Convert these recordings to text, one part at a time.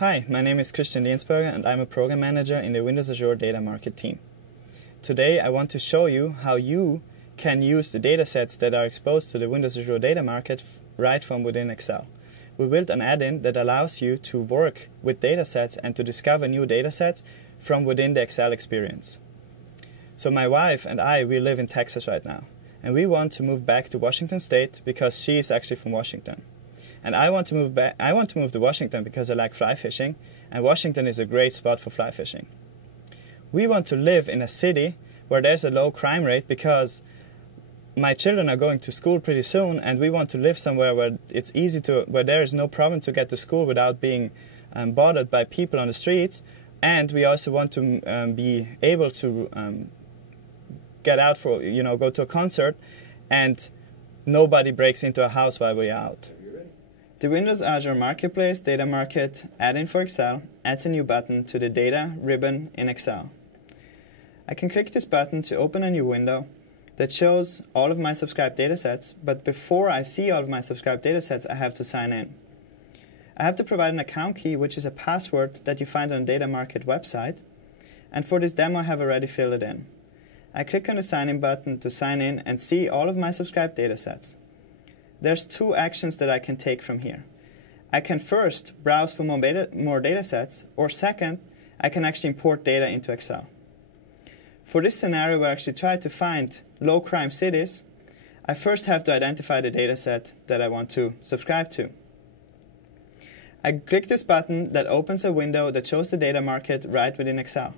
Hi, my name is Christian Liensberger and I'm a program manager in the Windows Azure DataMarket team. Today I want to show you how you can use the datasets that are exposed to the Windows Azure DataMarket right from within Excel. We built an add-in that allows you to work with datasets and to discover new datasets from within the Excel experience. So my wife and we live in Texas right now, and we want to move back to Washington State because she is actually from Washington. And I want to move back. I want to move to Washington because I like fly fishing, and Washington is a great spot for fly fishing. We want to live in a city where there's a low crime rate because my children are going to school pretty soon, and we want to live somewhere where it's easy to, where there is no problem to get to school without being bothered by people on the streets. And we also want to be able to get out for, go to a concert, and nobody breaks into a house while we're out. The Windows Azure Marketplace DataMarket add-in for Excel adds a new button to the Data ribbon in Excel. I can click this button to open a new window that shows all of my subscribed datasets, but before I see all of my subscribed datasets, I have to sign in. I have to provide an account key, which is a password that you find on the DataMarket website, and for this demo I have already filled it in. I click on the Sign In button to sign in and see all of my subscribed datasets. There's two actions that I can take from here. I can first browse for more datasets, or second, I can actually import data into Excel. For this scenario where I actually try to find low crime cities, I first have to identify the dataset that I want to subscribe to. I click this button that opens a window that shows the data market right within Excel.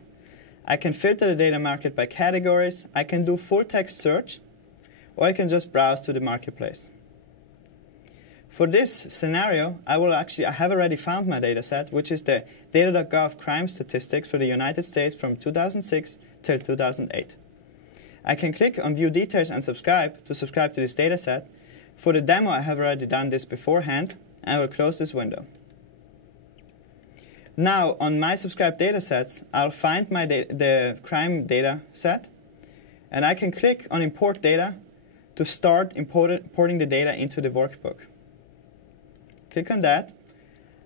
I can filter the data market by categories, I can do full text search, or I can just browse to the marketplace. For this scenario, I have already found my dataset, which is the data.gov crime statistics for the United States from 2006 till 2008. I can click on View Details and subscribe to this dataset. For the demo, I have already done this beforehand, and I will close this window. Now, on my subscribed datasets, I'll find the crime data set, and I can click on Import Data to start importing the data into the workbook. Click on that.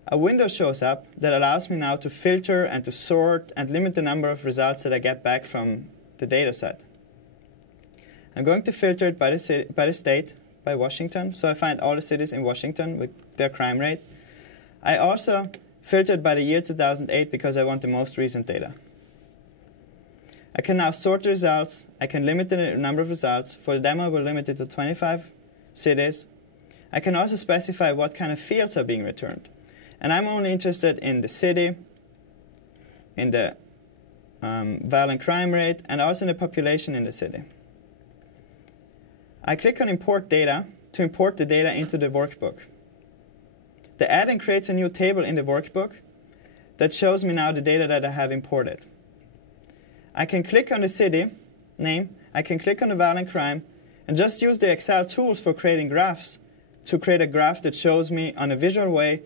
A window shows up that allows me now to filter and to sort and limit the number of results that I get back from the dataset. I'm going to filter it by the state, by Washington, so I find all the cities in Washington with their crime rate. I also filtered by the year 2008 because I want the most recent data. I can now sort the results. I can limit the number of results. For the demo, I will limit it to 25 cities. I can also specify what kind of fields are being returned. And I'm only interested in the city, in the violent crime rate, and also in the population in the city. I click on Import Data to import the data into the workbook. The add-in creates a new table in the workbook that shows me now the data that I have imported. I can click on the city name, I can click on the violent crime, and just use the Excel tools for creating graphs to create a graph that shows me on a visual way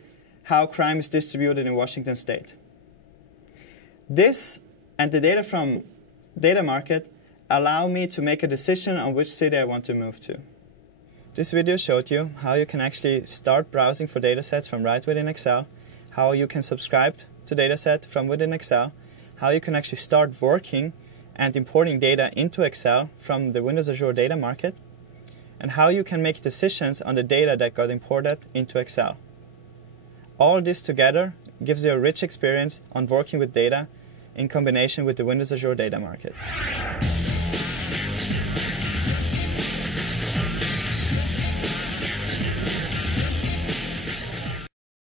how crime is distributed in Washington State. This and the data from DataMarket allow me to make a decision on which city I want to move to. This video showed you how you can actually start browsing for datasets from right within Excel, how you can subscribe to dataset from within Excel, how you can actually start working and importing data into Excel from the Windows Azure DataMarket, and how you can make decisions on the data that got imported into Excel. All this together gives you a rich experience on working with data in combination with the Windows Azure DataMarket.